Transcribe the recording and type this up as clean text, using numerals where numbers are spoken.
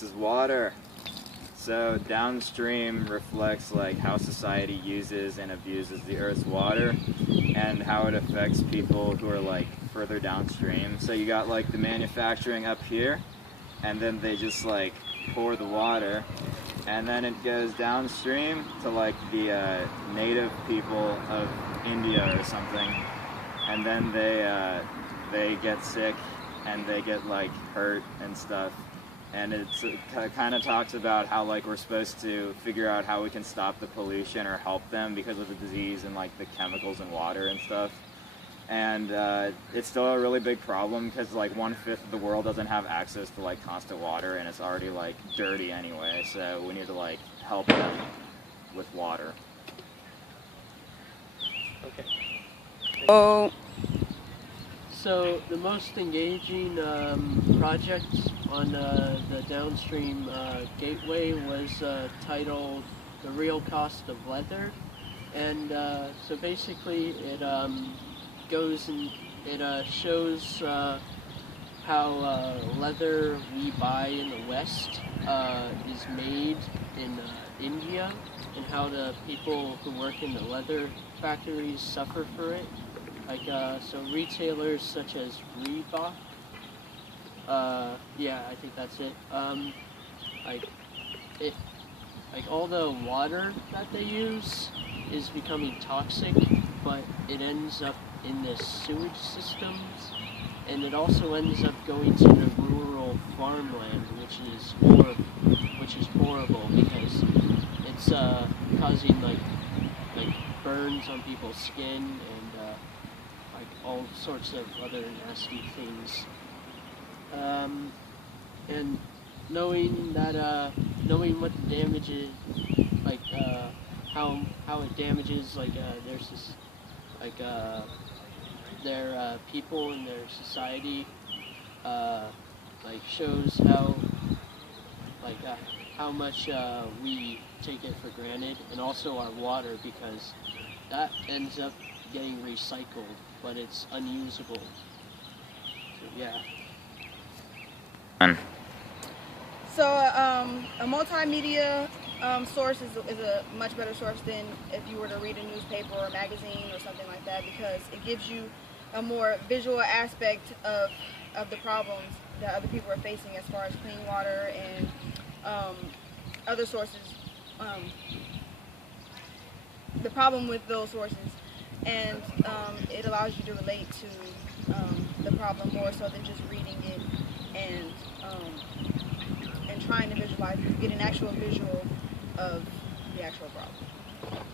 This is water. So downstream reflects like how society uses and abuses the Earth's water and how it affects people who are like further downstream. So you got like the manufacturing up here, and then they just like pour the water, and then it goes downstream to like the native people of India or something, and then they get sick and they get like hurt and stuff. And it kind of talks about how like we're supposed to figure out how we can stop the pollution or help them because of the disease and like the chemicals in water and stuff. And it's still a really big problem because like 1/5 of the world doesn't have access to like constant water, and it's already like dirty anyway. So we need to like help them with water. Okay. Oh. So the most engaging project on the Downstream Gateway was titled "The Real Cost of Leather," and so basically it goes and it shows how leather we buy in the West is made in India, and how the people who work in the leather factories suffer for it. Like, so retailers such as Reebok, yeah, I think that's it. Like all the water that they use is becoming toxic, but it ends up in the sewage systems, and it also ends up going to the rural farmland, which is horrible because it's causing like burns on people's skin and like all sorts of other nasty things. And knowing what the damage is, like how it damages like their people and their society, like shows how much we take it for granted, and also our water, because that ends up getting recycled, but it's unusable. So, yeah. So a multimedia source is a much better source than if you were to read a newspaper or a magazine or something like that, because it gives you a more visual aspect of the problems that other people are facing as far as clean water and other sources, the problem with those sources, and it allows you to relate to the problem more so than just reading it and trying to visualize, get an actual visual of the actual problem.